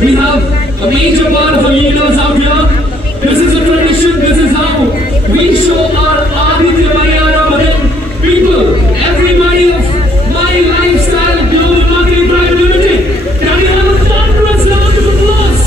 we have a major part of our leaders out here. This is a tradition, this is how we show our Aditya Maryana Madan people, everybody of My Lifestyle Global Marketing Private Limited. Can we have a thunderous round of applause?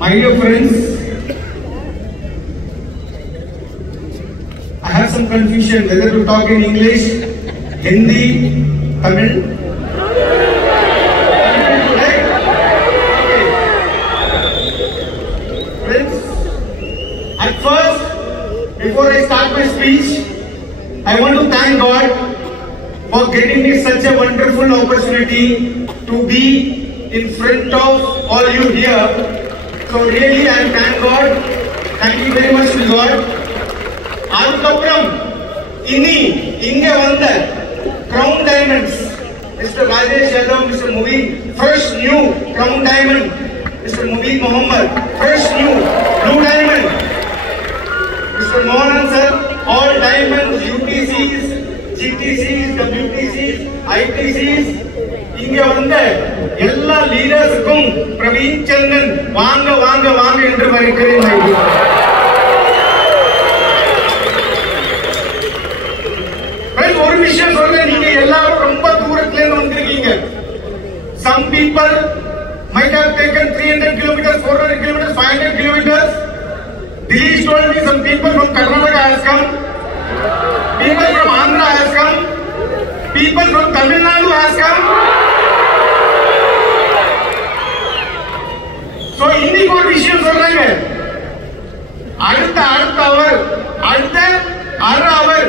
My dear friends, I have some confusion whether to talk in English, Hindi, Tamil. Right? Okay. Friends, at first, before I start my speech, I want to thank God for getting me such a wonderful opportunity to be in front of all you here. So really, I thank God. Thank you very much to God. Adukapram, inge vanda Crown Diamonds, Mr. Rajesh Yadav, Mr. Mubin, first new Crown Diamond, Mr. Mubin Mohammed, first new Blue Diamond, Mr. Mohan sir, all diamonds, UTCs, GTCs, WTCs, ITCs. இங்க வந்த எல்லா லீடர்ஸ்க்கும் பிரவீன் சந்திரன் வாங்க வாங்க வாங்க என்று வரவேற்கிறேன். ஒரு விஷயம் சொல்றேன், நீங்க எல்லாரும் ரொம்ப தூரத்துல இருந்து வந்திருக்கீங்க. Some people might have taken 300 kilometers, 400 kilometers, 500 kilometers. Dinesh told me some people from Karnataka has come, people from Andhra has come, people from Tamil Nadu has come. So இன்னைக்கு ஒரு விஷயம் சொல்றாங்க, அடுத்த அவர் அடுத்த அரை அவர்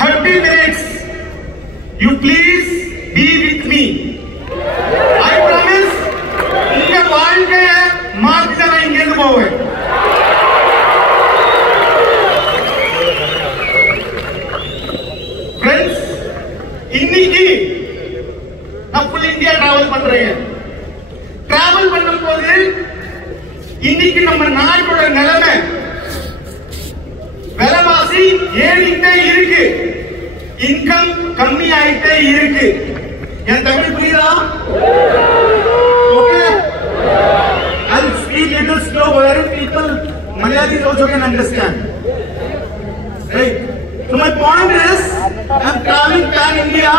30 minutes you please be with me. I promise உங்க வாழ்க்கைய மாத்தி தான் இங்க இருந்து போவேன். Friends, இன்னைக்கு நான் full India travel பண்றேன். டிராவல் பண்ணும்போது இன்னைக்கு நம்ம நாட்டோட நிலைமை விலைவாசி ஏறிட்டே இருக்கு, இன்கம் கம்மி ஆயிட்டே இருக்கு. என் தமிழ் புரியுதா? Okay. I'll speak little slow where people Malayalis also can understand. Right. So my point is, I'm traveling pan India.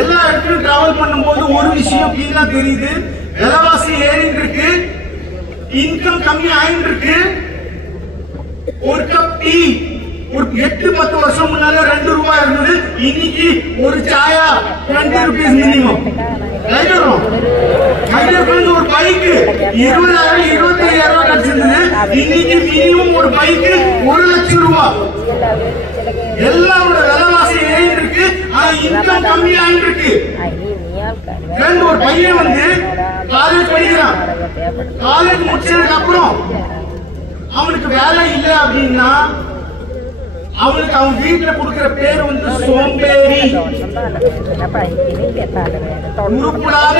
எல்லா இடத்துலயும் டிராவல் பண்ணும்போது ஒரு விஷயம் கீழா தெரியுது. விலைவாசி ஏறிட்டு இருக்கு, இன்கம் கம்மி ஆயிட்டு இருக்கு. ஒரு கப் டீ ஒரு 8-10 வருஷம் முன்னால 2 ரூபாய் இருந்தது, இன்னைக்கு ஒரு சாயா 20 rupees மினிமம். ஒரு பைக் 20,000-25,000 கிடைச்சிருந்தது, இன்னைக்கு மினிமம் ஒரு பைக் 1 லட்சம் ரூபாய். எல்லாரோட விலைவாசி ஏறி இருக்கு, ஆனா இன்கம் கம்மி ஆயிட்டு இருக்கு. ஒரு பையன் வந்து காலேஜ் படிக்கிறான், காலேஜ் முடிச்சதுக்கு அப்புறம் அவனுக்கு வேலை இல்லை அப்படின்னா அவனுக்கு அவன் வீட்டுல கொடுக்கிற பேர் வந்து சோம்பேறி, உருப்படாத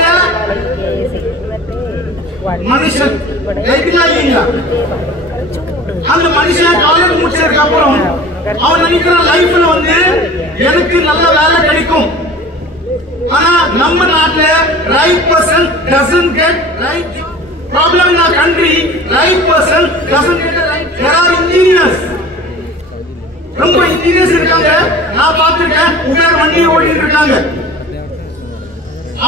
மனுஷன். அந்த மனுஷன் காலேஜ் முடிச்சதுக்கு அப்புறம் அவன் நினைக்கிற லைஃப்ல வந்து எனக்கு நல்ல வேலை கிடைக்கும். ஆனா நம்ம நாட்டுல right person doesn't get right problem in our country. Right person doesn't get the right. There are engineers. ரொம்ப இன்ஜினியர்ஸ் இருக்காங்க, நான் பார்த்திருக்கேன். உபேர் வண்டி ஓடிட்டு இருக்காங்க.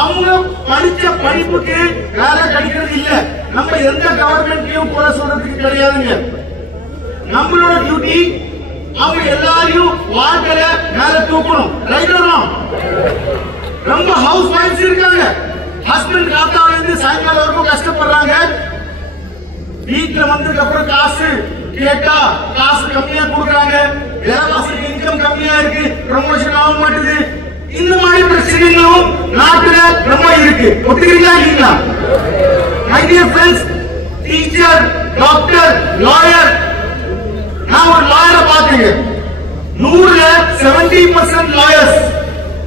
அவங்க படிச்ச படிப்புக்கு வேலை கிடைக்கிறது இல்ல. நம்ம எந்த கவர்மெண்ட்லயும் குறை சொல்றதுக்கு கிடையாதுங்க. நம்மளோட டியூட்டி அவங்க எல்லாரையும் வாழ்க்கையில மேல தூக்கணும். Right or wrong? ரொம்ப ஹவுஸ் வைஃப்ஸ் இருக்காங்க, ஹஸ்பண்ட் காத்தால இருந்து சாயங்காலம் வரைக்கும் கஷ்டப்படுறாங்க. வீட்டுல வந்ததுக்கு அப்புறம் காசு கேட்டா காசு கம்மியா கொடுக்கறாங்க, விலைவாசிக்கு இன்கம் கம்மியா இருக்கு, ப்ரமோஷன் ஆக மாட்டேது. இந்த மாதிரி பிரச்சனைகளும் நாட்டுல ரொம்ப இருக்கு. ஒத்துக்கிறீங்களா இல்லீங்களா? My dear friends, teacher, doctor, lawyer. நான் ஒரு லாயரை பார்த்தேங்க. 100ல 70% lawyers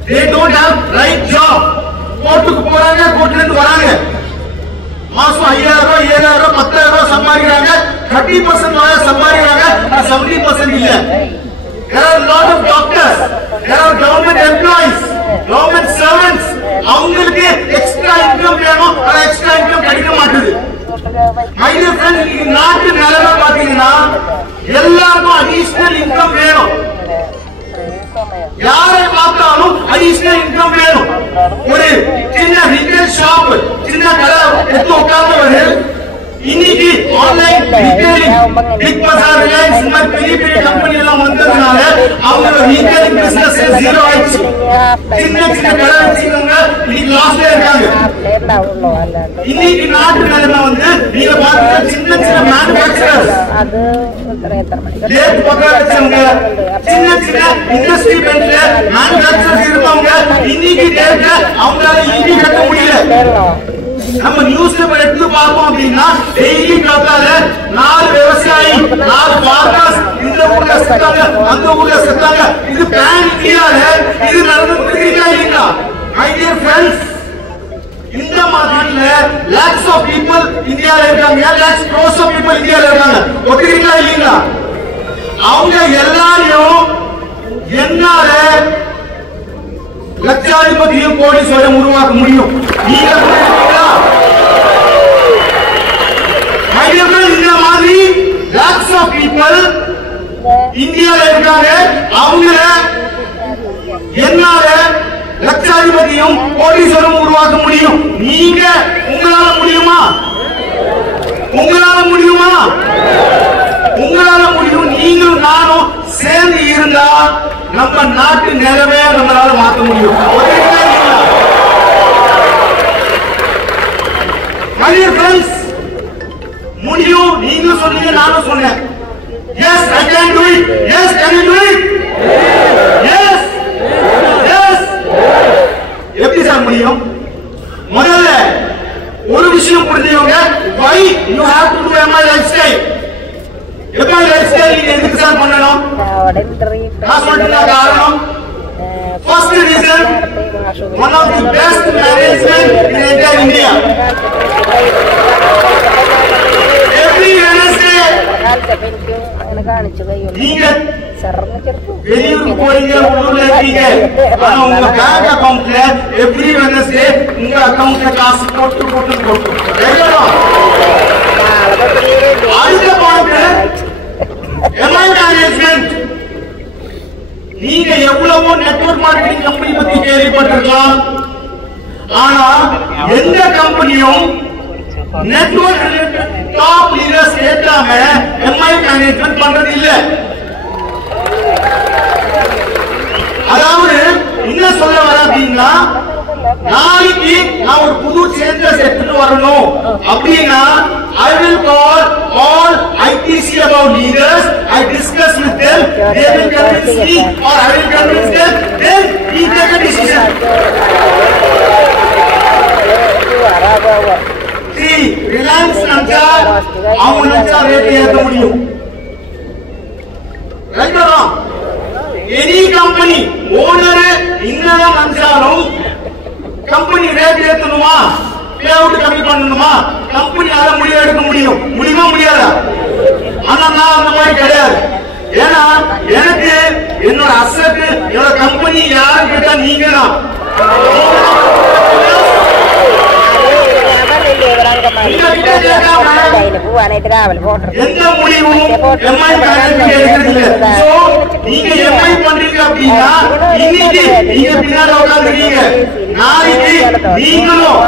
they don't have right job. கோர்ட்டுக்கு போறாங்க, கோர்ட்ல இருந்து வராங்க, மாசம் 5,000 7,000 10,000 சம்பாதிக்கிறாங்க. 30% லாயர் சம்பாதிக்கிறாங்க, 70% இல்ல. There are a lot of doctors, there are government employees, government servants. அவங்களுக்கு எக்ஸ்ட்ரா இன்கம் வேணும், ஆனா எக்ஸ்ட்ரா இன்கம் கிடைக்க மாட்டேது. My dear friends, நீங்க நாட்டு நிலைமை பாத்தீங்கன்னா எல்லாருக்கும் அடிஷனல் இன்கம் வேணும். யாரை பார்த்தாலும் அடிஷனல் இன்கம் வேணும். ஒரு சின்ன ரிட்டெயில் ஷாப், சின்ன கடை எடுத்து உட்கார்ந்தவரு இன்னைக்கு ஆன்லைன் ரீட்டைலிங், பிக் பஜார், ரிலையன்ஸ் இந்த மாதிரி பெரிய பெரிய கம்பெனி எல்லாம் வந்ததுனால அவங்களோட ரீட்டைலிங் பிசினஸ் ஜீரோ ஆயிடுச்சு. சின்ன சின்ன கடை வச்சுக்கோங்க, இன்னைக்கு லாஸ்ல இருக்காங்க. இன்னைக்கு நாட்டு நிலைமை வந்து நீங்க பாத்தீங்க, சின்ன சின்ன மேனுஃபேக்சரர்ஸ், லேட் பக்கம் வச்சவங்க, சின்ன சின்ன இண்டஸ்ட்ரி பெண்ட்ல மேனுஃபேக்சரர்ஸ் இருந்தவங்க இன்னைக்கு டேட்ல அவங்களால ஈஸி கட்ட முடியல. நம்ம நியூஸ்ல எடுத்து பார்ப்போம் அப்படின்னா டெய்லி காத்தால 4 விவசாயி, 4 ஃபார்மர்ஸ் இந்த ஊர்ல செத்தாங்க, அந்த ஊர்ல செத்தாங்க. இது பேன் இந்தியால இது நடந்துட்டு இல்லையா? மை டியர் ஃப்ரெண்ட்ஸ், இந்த மார்க்கெட்ல லாக்ஸ் ஆஃப் பீப்பிள் இந்தியால இருக்காங்க, லாக்ஸ் க்ரோஸ் ஆஃப் பீப்பிள் இந்தியால இருக்காங்க. ஒத்துக்கிறீங்களா இல்லீங்களா? அவங்க எல்லாரையும் என்னால லட்சாதிபதியும் கோடீஸ்வரம் உருவாக்க முடியும். நீங்க இந்த மாதிரி லாக்ஸ் ஆஃப் பீப்பிள் இந்தியால இருக்காங்க, அவங்க என்னால லட்சாதிபதியும் கோடீஸ்வரம் உருவாக்க முடியும். நீங்க உங்களால முடியுமா? உங்களால முடியுமா? உங்களால முடியும். நீங்களும் நானும் சேர்ந்து இருந்தா நம்ம நாட்டு நிலைமைய நம்மளால மாற்ற முடியும். முடியும். நீங்க சொன்னீங்க, நானும் சொன்னேன். Yes, I can do it. Yes, can you do it? Yes, yes. எப்படி சார் முடியும்? முதல்ல ஒரு விஷயம் புரிஞ்சுக்கோங்க. Why you have to do MI lifestyle? MI lifestyle நீங்க எதுக்கு சார் பண்ணணும்? நான் சொல்றேன் காரணம். First reason, one of the best management in entire India. Every Wednesday, நீங்க வெளியூருக்கு போறீங்க, உள்ளூர்ல இருக்கீங்க, ஆனா உங்க பேங்க் அக்கவுண்ட்ல எவ்ரி வெட்னஸ்டே உங்க அக்கவுண்ட்ல காசு போட்டு அடுத்த பாயிண்ட் எம்ஐ மேனேஜ்மெண்ட். நீங்க எவ்வளவோ நெட்வொர்க் மார்க்கெட்டிங் கம்பெனி பத்தி கேள்விப்பட்டிருக்கலாம். ஆனா எந்த கம்பெனியும் நெட்வொர்க் டாப் லீடர்ஸ் ஏற்றாம எம்ஐ மேனேஜ்மெண்ட் பண்றது இல்ல. அதாவது என்ன சொல்ல வர அப்படின்னா, நாளைக்கு நான் ஒரு புது சேஞ்சஸ் எடுத்துட்டு வரணும் அப்படின்னா I will call all ITC about leaders. I discuss with them. They will convince me or I will convince them. Then we take a decision. See, Reliance Nancha, அவன் Nancha rate ஏத்த முடியும். Right or wrong? Any company owner இன்னும் நினைச்சாலும் company rate ஏத்தணுமா, pay out கம்மி பண்ணணுமா, company அத முடிவு எடுக்க முடியுமா முடியாதா? ஆனா நான் அந்த மாதிரி கிடையாது. ஏன்னா எனக்கு என்னோட அசெட் என்னோட கம்பெனி யாரு கேட்டா நீங்க தான். எந்த முடிவும் எம்ஐ மேனேஜ்மெண்ட் எடுக்கிறதில்ல. சோ நீங்க எம்ஐ பண்றீங்க அப்படின்னா இன்னைக்கு நீங்க பின்னால உட்கார்ந்துறீங்க, நாளைக்கு நீங்களும்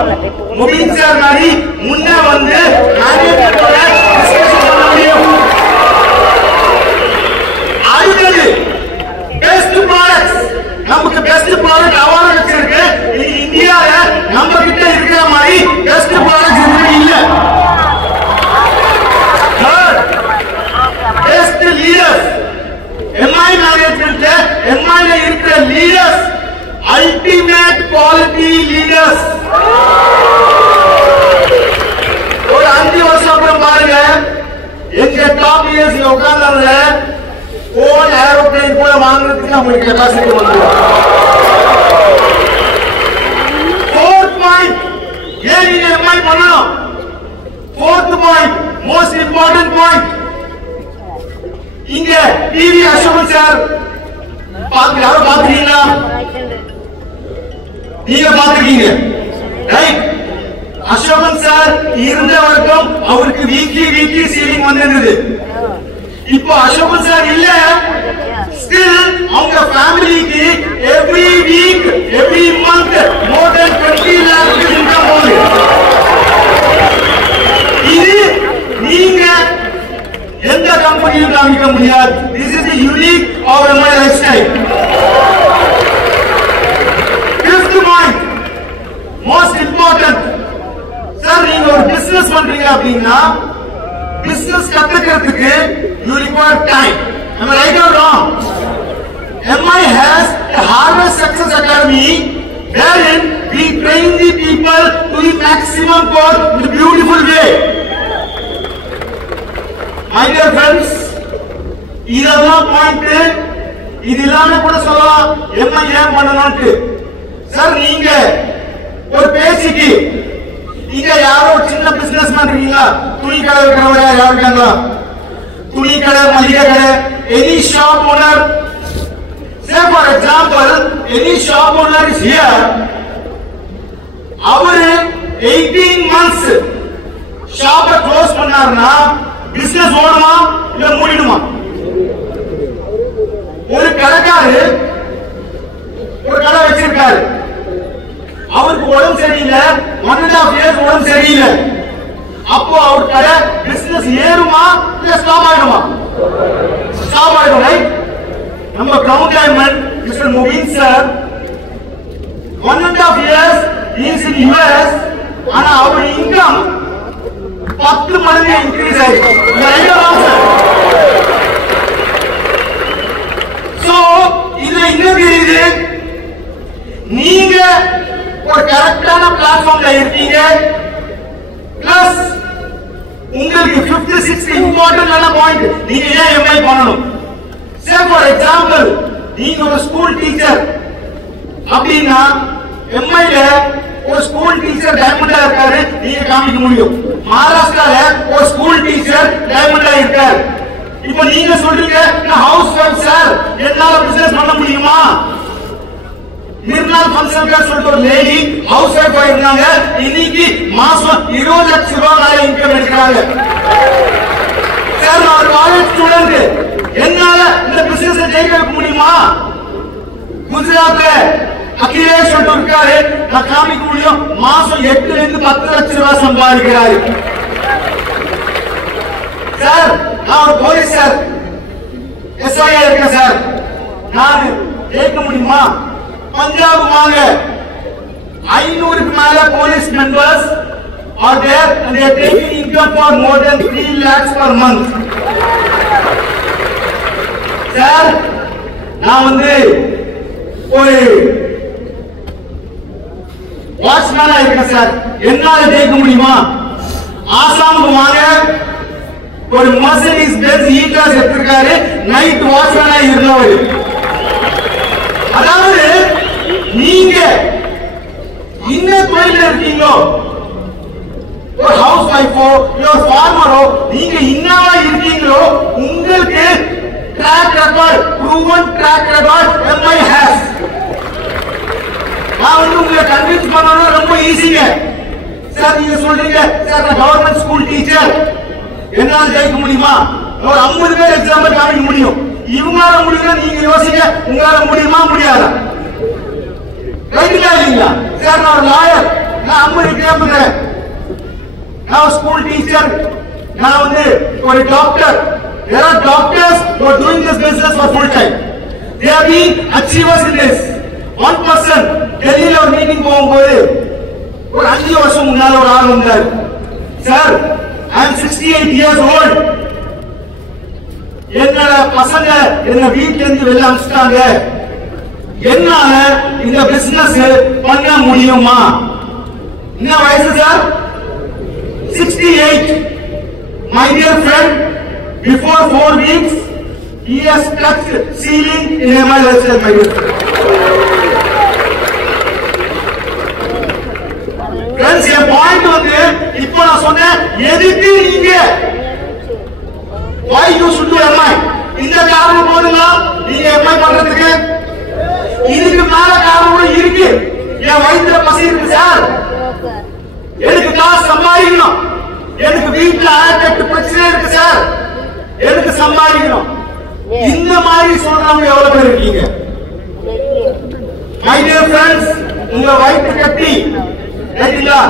முபின் சார் மாதிரி முன்ன வந்து மேனேஜ்மெண்டோட டிஸ்கஷன் பண்ண முடியும். அடுத்தது பெஸ்ட் ப்ராடக்ட்ஸ். நமக்கு பெஸ்ட் ப்ராடக்ட் அவார்டு வச்சிருக்கு. இந்தியால நம்ம கிட்ட இருக்கிற மாதிரி பெஸ்ட் ப்ராடக்ட்ஸ் எதுவுமே இல்ல. பெஸ்ட் லீடர்ஸ் எம்ஐ மேனேஜ்மெண்ட்ல எம்ஐல இருக்கிற லீடர்ஸ் அல்டிமேட் குவாலிட்டி லீடர்ஸ். ஒரு 5 வருஷம் அப்புறம் பாருங்க, எங்க டாப் லீடர்ஸ் உட்கார்ந்தாங்க ஓன் ஏரோப்ளேன் கூட வாங்குறதுக்கு அவங்களுக்கு கெபாசிட்டி வந்துடும். ஃபோர்த் பாயிண்ட், ஏன் நீங்க எம்ஐ பண்ணணும்? Fourth point, most important point. இங்க டிவி அசோகன் சார் யாரும் பாத்துறீங்களா? நீங்க பாத்துருக்கீங்க, ரைட்? அசோகன் சார் இருந்த வரைக்கும் அவருக்கு வீக்லி சீலிங் வந்திருந்தது. இப்போ அசோகன் சார் இல்ல, ஸ்டில் அவங்க ஃபேமிலிக்கு எவ்ரி வீக் எவ்ரி மந்த் மோர் தென் 20 lakh இன்கம் போகுது. இது நீங்க எந்த கம்பெனியும் காமிக்க முடியாது. This is the unique of my lifestyle. Fifth point, most important. Sir நீங்க ஒரு பிசினஸ் பண்றீங்க அப்படின்னா பிசினஸ் கத்துக்கிறதுக்கு you require time. Am I right or wrong? MI has a Harvest Success Academy wherein we train the people to the maximum for the beautiful way. My dear friends, இதெல்லாம் point. இது இல்லாம கூட சொல்லலாம் MI ஏன் பண்ணணும்னு. Sir நீங்க ஒரு பேசிக்கு இங்க யாரோ சின்ன பிசினஸ் பண்றீங்களா? துணி கடை வைக்கிறவங்க யாரு இருக்காங்க? துணி கடை, மளிகை கடை, any shop owner, say for example any shop owner is here, அவரு 18 months ஷாப்பை க்ளோஸ் பண்ணாருன்னா பிசினஸ் ஓடுமா இல்ல மூடிடுமா? ஒரு கடைக்காரரு ஒரு கடை வச்சிருக்காரு, அவருக்கு உடம்பு சரியில்லை, 1.5 years உடம்பு சரியில்லை. அப்போ அவர் கடை பிசினஸ் ஏறுமா இல்ல ஸ்டாப் ஆயிடுமா? ஸ்டாப் ஆயிடும், ரைட்? நம்ம grown diamond mister Mubin sir 1.5 years is in US, ஆனா அவர் இன்கம் 10 மடங்கு இன்க்ரீஸ் ஆயிருக்கு. சோ இதுல என்ன தெரியுது? நீங்க ஒரு கரெக்டான பிளாட்ஃபார்ம்ல இருக்கீங்க, பிளஸ் உங்களுக்கு 5th 6th இம்பார்ட்டன்டான பாயிண்ட், நீங்க ஏன் எம்ஐ பண்ணணும்? சே ஃபார் எக்ஸாம்பிள் நீங்க ஒரு ஸ்கூல் டீச்சர் அப்படின்னா எம்ஐல ஒரு ஸ்கூல் டீச்சர் டைமண்டா இருக்காரு, நீங்க காமிக்க முடியும். மகாராஷ்டிரால ஒரு ஸ்கூல் டீச்சர் டைமண்டா இருக்காரு. இப்போ நீங்க சொல்றீங்க நான் ஹவுஸ் வைஃப் சார், என்னால பிசினஸ் பண்ண முடியுமா? நிர்மல் ஃபங்க்ஷன் சொல்லிட்டு ஒரு லேடி ஹவுஸ் ஒய்ஃபா இருந்தாங்க. இன்னைக்கு மாசம் 20 லட்சம் ரூபாய் இன்கம் எடுக்கிறாங்க. சார் நான் ஒரு காலேஜ் ஸ்டூடெண்ட், என்னால இந்த பிசினஸ் ஜெயிக்க வைக்க முடியுமா? குஜராத்ல அகிலேஷ் இருக்காரு, நான் காமிக்க முடியும். மாசம் 8 ல இருந்து 10 லட்சம் ரூபாய் சம்பாதிக்கிறாரு. சார் நான் ஒரு போலீஸ் சார், எஸ்ஐயா இருக்கேன் சார், நான் ஜெயிக்க முடியுமா? பஞ்சாப் வாங்க, 500க்கு மேல police members are there and they are taking income for more than 3 lakhs per month. Sir நான் வந்து ஒரு வாட்ச்மேனா இருக்கேன் சார், என்னால ஜெயிக்க முடியுமா? ஆசாமுக்கு வாங்க, ஒரு Mercedes Benz E-Class எடுத்திருக்காரு, நைட் வாட்ச்மேனா இருந்தவர். அதாவது நீங்க இன்ன தொழில இருக்கீங்களோ, ஒரு ஹவுஸ் வைஃபோ ஒரு ஃபார்மரோ, நீங்க இன்னவா இருக்கீங்களோ, உங்களுக்கு track record, proven track record MI has. நான் வந்து உங்களை கன்வின்ஸ் பண்ணணும் ரொம்ப ஈஸிங்க. சார் நீங்க சொல்றீங்க சார் நான் கவர்மெண்ட் ஸ்கூல் டீச்சர், என்னால ஜெயிக்க முடியுமா? ஒரு 50 பேர் எக்ஸாம்பிள் காமிக்க முடியும். இவங்களால முடியும்னா நீங்க யோசிங்க, உங்களால முடியுமா முடியாதா? ரைட்டுங்களா இல்லைங்களா? சார் நான் ஒரு லாயர், நான் 50 எக்ஸாம்பிள் தரேன். நான் ஸ்கூல் டீச்சர், நான் வந்து ஒரு doctor. There are doctors who are doing this business for full time. They are being achievers in this. One person டெல்லியில ஒரு மீட்டிங் போகும்போது ஒரு 5 வருஷம் முன்னால ஒரு ஆள் வந்தார். Sir I am 68 years old. என்னோட பசங்க என்ன வீட்ல இருந்து வெளில அனுப்பிச்சிட்டாங்க, என்னால இந்த பிசினஸ் பண்ண முடியுமா? என்ன வயசு sir? 68. My dear friend, before 4 weeks he has touched ceiling in MI lifestyle, my dear friends. N point வந்து இப்போ நான் சொன்னேன், எதுக்கு நீங்க why you should do MI? இந்த காரணம் போதுங்களா நீங்க MI பண்றதுக்கு? இதுக்கு மேல காரணம் இருக்கு. என் வயிற்றுல பசி இருக்கு சார், எனக்கு காசு சம்பாதிக்கணும், எனக்கு வீட்டுல 1008 பிரச்சனை இருக்கு சார், எனக்கு சம்பாதிக்கணும். இந்த மாதிரி சொல்றவங்க எவ்வளவு பேர் இருக்கீங்க? My dear friends, உங்க வயிற்று கட்டி கேட்டீங்களா?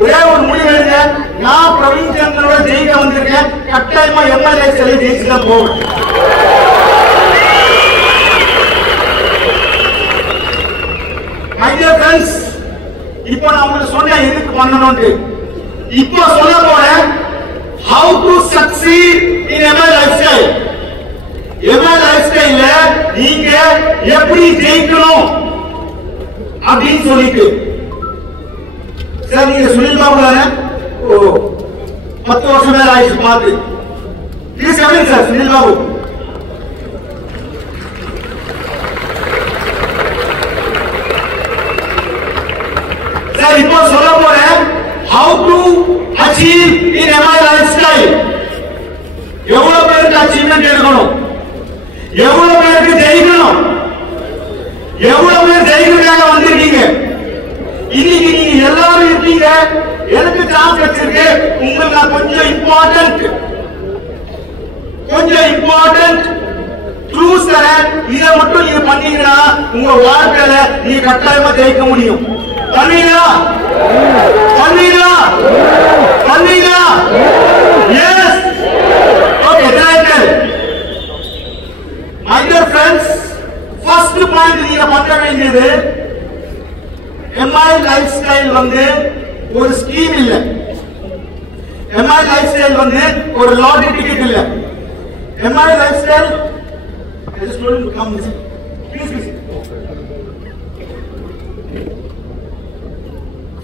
ஒரே ஒரு முடிவு எடுங்க, நான் பிரவீன் சந்திரனோட ஜெயிக்க வந்திருக்கேன், கட்டாயமா MLA செலவு ஜெயிச்சுதான் போவேன். My dear friends, இப்போ நான் உங்களுக்கு சொன்னேன் எதுக்கு பண்ணணும்னு. இப்போ சொல்ல போறேன் how to succeed in MI lifestyle. MI lifestyle நீங்க எப்படி ஜெயிக்கணும் அப்படின்னு சொல்லிட்டு. சார் நீங்க சுனில் பாபு தானே? ஓ 10 வருஷம் மேல ஆயிடுச்சு பார்த்து. Please coming sir, Sunil Babu. Sir இப்போ சொல்ல போறேன் how to achieve in MI lifestyle. எவ்வளவு பேருக்கு அச்சீவ்மெண்ட் எடுக்கணும், எவ்வளவு பேருக்கு ஜெயிக்கணும், எவ்வளவு பேர் ஜெயிக்கிறதுக்காக வந்திருக்கீங்க. இன்னைக்கு நீங்க எல்லாரும் இருக்கீங்க, எனக்கு சான்ஸ் வச்சிருக்கு. உங்களுக்கு நான் கொஞ்சம் இம்பார்ட்டன்ட் ட்ரூஸ் தரேன். இதை மட்டும் நீங்க பண்ணீங்கன்னா உங்க வாழ்க்கையில நீங்க கட்டாயமா ஜெயிக்க முடியும். பண்ணீங்களா? Yes. Okay right. My dear friends, first point நீங்க பண்ண வேண்டியது, MI லைஃப்ஸ்டைல் வந்து ஒரு ஸ்கீம் இல்ல. MI லைஃப்ஸ்டைல் வந்து ஒரு லாட்டரி டிக்கெட் இல்ல. MI lifestyle I just told him to come listen. Please listen.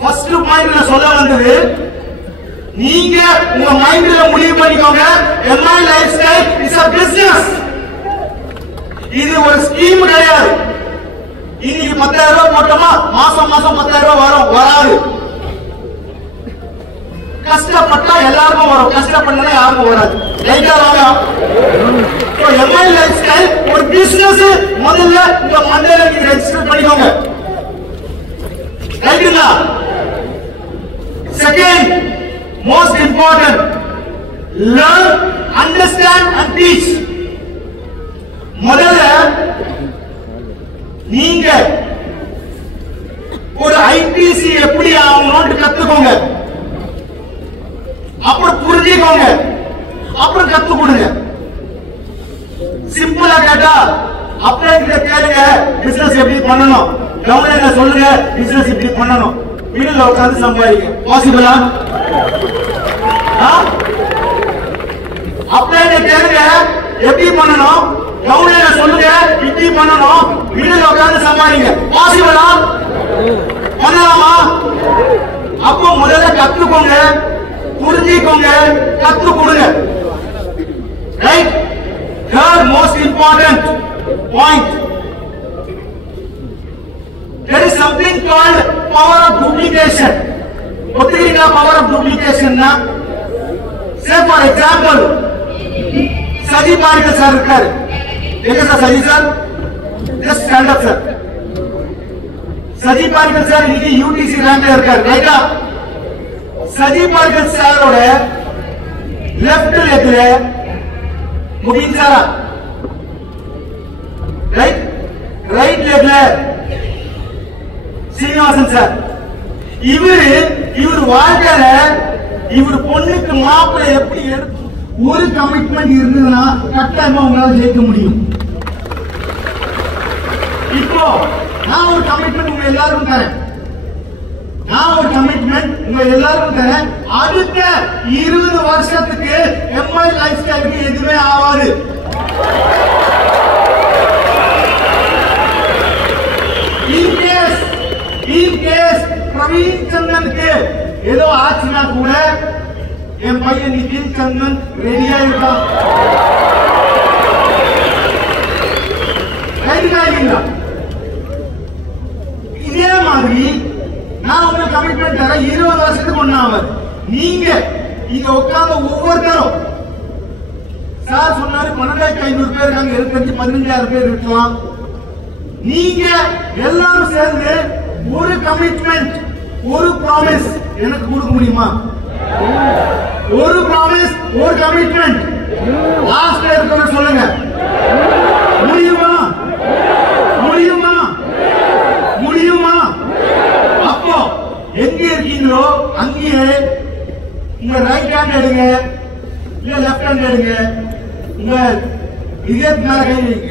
First point நான் சொல்ல வந்தது, நீங்க உங்க மைண்ட்ல முடிவு பண்ணிக்கோங்க, MI lifestyle is a business. இது ஒரு ஸ்கீம் கிடையாது. இன்னைக்கு 10,000 ரூபாய் போட்டோமா மாசம் 10,000 ரூபாய் வரும், வராது. கஷ்டப்பட்டா எல்லாருக்கும் வரும், கஷ்டப்படலன்னா யாருக்கும் வராது. ரைட்டா ராங்கா? MI Lifestyle ஒரு பிசினஸ் முதல்ல இந்த மண்டல நீங்க ரெஜிஸ்டர் பண்ணிக்கோங்க. ரைட்டுங்களா? Second most important, learn, understand and teach. முதல்ல நீங்க ஒரு ஐடிசி எப்படி ஆகணும்னு கத்துக்கோங்க, அப்புறம் புரிஞ்சுக்கோங்க, அப்புறம் கத்து கொடுங்க. சிம்பிளா கேட்டா அப்படியே கேளுங்க, பிசினஸ் எப்படி பண்ணணும், கவர்மெண்ட்ல சொல்லுங்க பிசினஸ் எப்படி பண்ணணும், வீடுல உட்கார்ந்து சம்பாதிக்க பாசிபிளா? அப்படியே கேளுங்க எப்படி பண்ணணும், கவர்மெண்ட்ல சொல்லுங்க இப்படி பண்ணணும், வீடுல உட்கார்ந்து சம்பாதிக்க பாசிபிளா? பண்ணலாமா? அப்போ முதல்ல கத்துக்கோங்க, புரிஞ்சுக்கோங்க, கத்து கொடுங்க. Right? Third most important point, there is something called power of duplication. ஒத்துக்கிறீங்களா power of duplication? Say for example, Saji Parikar sir இருக்காரு. எங்க sir Saji sir? just stand up sir. Saji Parikar sir இன்னைக்கு UTC ரேங்க்ல இருக்காரு. ரைட்டா? சஜி பாரிகர் சாரோட லெஃப்ட் லெக்ல முகின் சாரா, ரைட் லெக்ல சீனிவாசன் சார். இவர் வாழ்க்கையில இவர் பொண்ணுக்கு மாப்பிள்ளை எப்படி எடுத்து ஒரு கமிட்மெண்ட் இருந்ததுன்னா கட்டாயமா உங்களால ஜெயிக்க முடியும். இப்போ நான் ஒரு கமிட்மெண்ட் உங்க எல்லாரும் தரேன், அடுத்த 20 வருஷத்துக்கு MI லைஃப்ஸ்டைலுக்கு எதுவுமே ஆகாது. இன் கேஸ் பிரவீன் சந்தனுக்கு ஏதோ ஆச்சுன்னா கூட என் பையன் நிகில் சந்தன் ரெடியா இருக்கான். இதே மாதிரி நான் உங்க கமிட்மெண்ட் தரேன், 20 வருஷத்துக்கு ஒண்ணாவது நீங்க இங்க உட்கார்ந்து ஒவ்வொருத்தரும் சார் சொன்னாரு 12,500 பேர் இருக்காங்க, எனக்கு 15,000 பேர் இருக்கலாம். நீங்க எல்லாரும் சேர்ந்து ஒரு கமிட்மெண்ட், ஒரு ப்ராமிஸ் எனக்கு கொடுக்க முடியுமா? ஒரு ப்ராமிஸ், ஒரு கமிட்மெண்ட் லாஸ்ட்ல இருக்கிற சொல்லுங்க. முடியுமா? முடியுமா? முடியுமா? அப்போ எங்க இருக்கீங்களோ அங்கேயே உங்க ரைட் ஹேண்ட் எடுங்க, இல்ல லெஃப்ட் ஹேண்ட் எடுங்க, உங்க இதயத்துக்கு மேல கை வைங்க.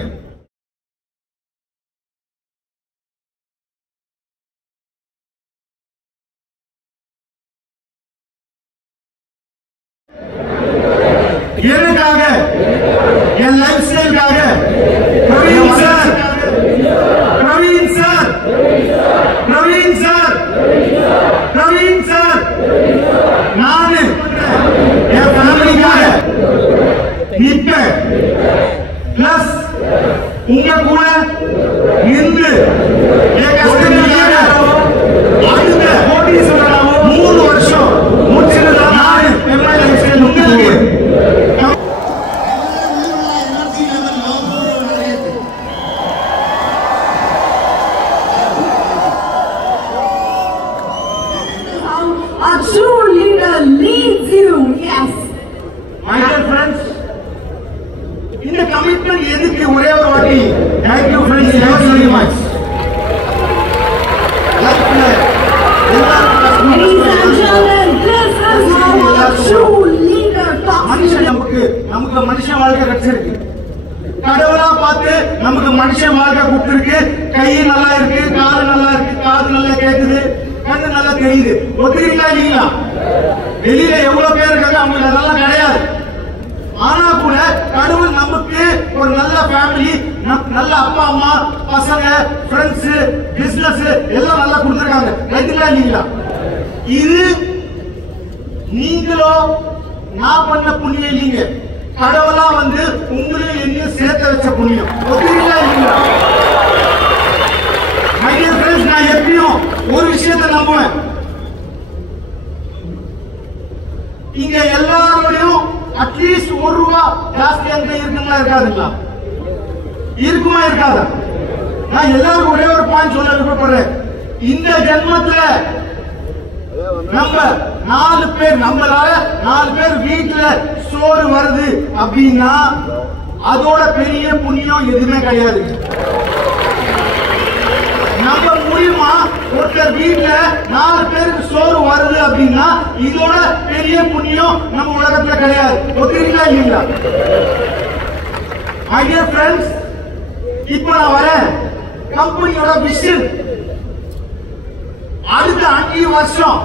எனக்காக, என் லைஃப் ஸ்டைலுக்காக Praveen sir, Praveen sir, Praveen sir, Praveen sir, நானு என் ஃபேமிலிக்காக நிற்பேன். பிளஸ் உங்க கூட நின்று என் கஷ்டங்களுக்காக அடுத்த கோடீஸ்வரனாவோ 3 வருஷம் முடிச்சிருந்தா நானு MI லைஃப்ஸ்டைல் உங்களுக்கு a true leader leads you. Yes. My dear friends, இந்த கமிட்மெண்ட் எதுக்கு ஒரே ஒரு வாட்டி thank you friends very much. Ladies and gentlemen, this is how a true leader talks. மனுஷன் நமக்கு மனுஷன் வாழ்க்கை கிடைச்சிருக்கு, கடவுளா பார்த்து நமக்கு மனுஷன் வாழ்க்கை கொடுத்திருக்கு. கை நல்லா இருக்கு, கால் நல்லா இருக்கு, காது நல்லா கேக்குது, கண்ணு நல்லா தெரியுது. ஒத்துக்கிறீங்களா இல்லீங்களா? வெளியில எவ்வளவு பேர் இருக்காங்க, அவங்களுக்கு அதெல்லாம் கிடையாது. ஆனா கூட கடவுள் நமக்கு ஒரு நல்ல ஃபேமிலி, நல்ல அப்பா அம்மா, பசங்க, ஃப்ரெண்ட்ஸ், பிசினஸ் எல்லாம் நல்லா கொடுத்திருக்காங்க. ரைட்டுங்களா இல்லீங்களா? இது நீங்களோ நான் பண்ண புண்ணியம் இல்லைங்க, கடவுளா வந்து உங்களையும் என்னையும் சேர்த்து வச்ச புண்ணியம். ஒத்துக்கிறீங்களா இல்லீங்களா? My dear friends, நான் எப்பயும் ஒரு விஷயத்தை நம்புவேன், இங்க எல்லாரோடையும் அட்லீஸ்ட் ₹1 ஜாஸ்தி அங்க இருக்குங்களா இருக்காதுங்களா? இருக்குமா இருக்காதா? நான் எல்லாரும் ஒரே ஒரு பாயிண்ட் சொல்ல விருப்பப்படுறேன். இந்த ஜென்மத்துல நம்ம 4 பேர் நம்மளால 4 பேர் வீட்டுல சோறு வருது அப்படின்னா அதோட பெரிய புண்ணியம் எதுவுமே கிடையாது. நம்ம மூலியமா ஒருத்தர் வீட்டுல 4 பேருக்கு சோறு வருது அப்படின்னா இதோட பெரிய புண்ணியம் நம்ம உலகத்துல கிடையாது. ஒத்துக்கிறீங்களா இல்லைங்களா? மை டியர் ஃப்ரெண்ட்ஸ், இப்ப நான் வரேன் கம்பெனியோட விஷன். அடுத்த 5 வருஷம்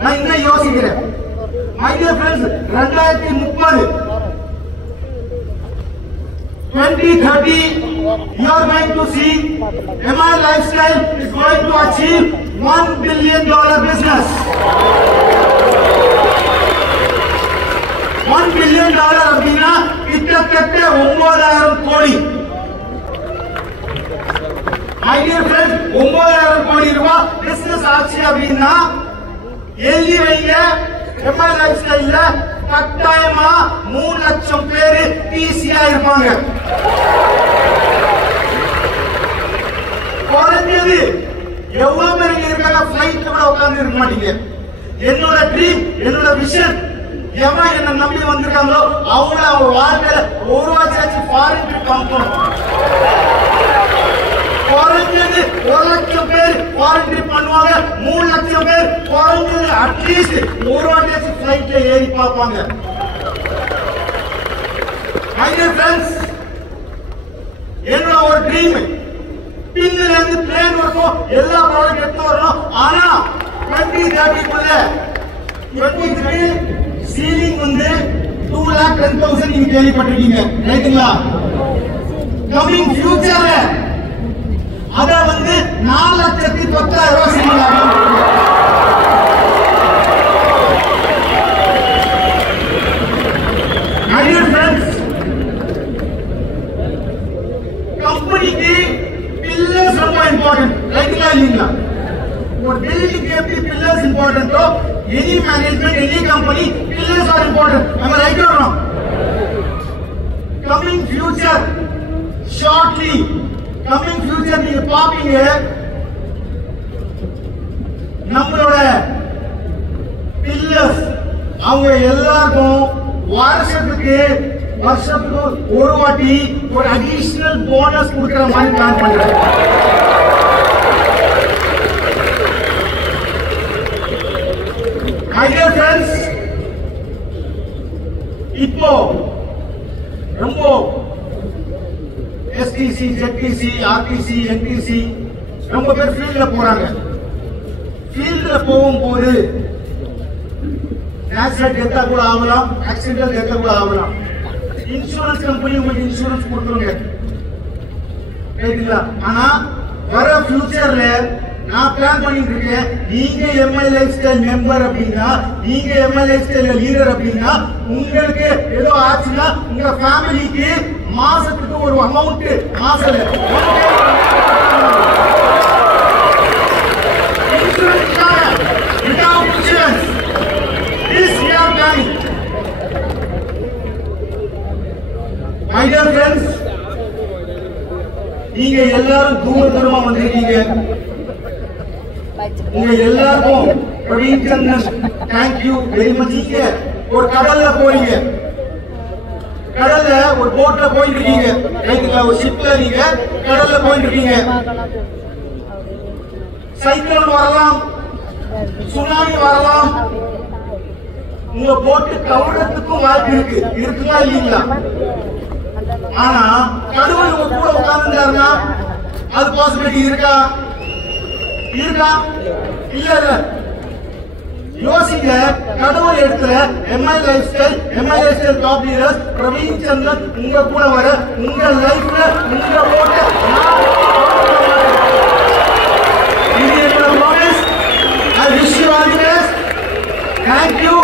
நான் என்ன யோசிக்கிறேன்? My dear friends, 2030 2030 you are going to see MI Lifestyle is going to achieve $1 billion business. $1 billion அப்படின்னா கிட்டத்தட்ட 9,000 கோடி. My dear friends, 9,000 கோடி ரூபாய் பிசினஸ் ஆச்சு அப்படின்னா எழுதி வைங்க, MI Lifestyle கட்டாயமா 3 லட்சம் பேரு ஈஸியா இருப்பாங்க. குறைஞ்சது எவ்வளவு பேர் இருக்காங்க பிளைட்ல கூட உட்கார்ந்து இருக்க மாட்டீங்க. என்னோட ட்ரீம், என்னோட விஷன், எவன் என்ன நம்பி வந்திருக்காங்களோ அவங்கள அவங்க வாழ்க்கையில ஒரு வருஷம் ஃபாரின் ட்ரிப் அனுப்பணும். குறைஞ்சது 1 லட்சம் பேர் ஃபாரின் ட்ரிப் பண்ணுவாங்க. 3 லட்சம் பேர் குறைஞ்சது அட்லீஸ்ட் ஒரு வாட்டி ஃபிளைட்ல ஏறி பார்ப்பாங்க. My dear friends, என்னோட ஒரு ட்ரீம் பின்னில இருந்து பிளேன் வரைக்கும் எல்லா ப்ராடக்ட் எடுத்து வரணும். ஆனா 2030 23 சீலிங் வந்து 2,10,000 நீங்க கேள்விப்பட்டிருக்கீங்க, ரைட்டுங்களா? கமிங் ஃபியூச்சர்ல அத வந்து 4,10,000 சீலிங் ஆகும். My dear friends, கம்பெனிக்கு பில்லர்ஸ் ரொம்ப இம்பார்ட்டன்ட், ரைட்டுங்களா இல்லைங்களா? ஒரு பில்டிங் எப்படி பில்லர்ஸ் இம்பார்ட்டன்ட்டோ any management, any company pillars are important. am I right or wrong? coming future, shortly coming future நீங்க பாப்பீங்க நம்மளோட பில்லர்ஸ் அவங்க எல்லாருக்கும் வருஷத்துக்கு ஒரு வாட்டி ஒரு அடிஷனல் போனஸ் கொடுக்கிற மாதிரி பிளான் பண்றாங்க. My dear friends, இப்போ ரொம்ப STC, ZTC, RTC, NTC ரொம்ப பேர் ஃபீல்ட்ல போறாங்க. ஃபீல்ட்ல போகும்போது ஆக்சிடென்ட் டெத்தா கூட ஆகலாம், ஆக்சிடென்டல் டெத்தா கூட ஆகலாம். இன்சூரன்ஸ் கம்பெனி உங்களுக்கு இன்சூரன்ஸ் கொடுத்துருங்க, ரைட்டுங்களா? ஆனா வர ஃபியூச்சர்ல நான் பிளான் பண்ணிட்டு இருக்கேன், நீங்க MI Lifestyle மெம்பர் அப்படின்னா, நீங்க MI Lifestyle லீடர் அப்படின்னா, உங்களுக்கு ஏதோ ஆச்சுன்னா உங்க ஃபேமிலிக்கு மாசத்துக்கு ஒரு அமௌண்ட் மாசம் My dear friends, நீங்க எல்லாரும் தூரமா வந்திருக்கீங்க. உங்க எல்லாருக்கும் பிரவீன் சந்திரன் தேங்க்யூ வெரி மச். நீங்க ஒரு கடல்ல போறீங்க, கடல்ல ஒரு போட்ல போயிட்டு இருக்கீங்க, ரைட்டுங்களா? ஒரு ஷிப்ல நீங்க கடல்ல போயிட்டு இருக்கீங்க. சைக்ளோன் வரலாம், சுனாமி வரலாம், உங்க போட்டு கவுறதுக்கும் வாய்ப்பு இருக்கு, இருக்குங்களா இல்லீங்களா? ஆனா கடவுள் உங்க கூட உட்கார்ந்துருந்தாருன்னா அது பாசிபிலிட்டி இருக்கா? இருக்கா? இல்ல இல்ல. யோசிங்க, கடவுள் இடத்துல MI Lifestyle top leaders Praveen Chandran உங்க கூட வர உங்க லைஃப்ல உங்க போட்ட இது என்னோட promise. I wish you all the best. Thank you.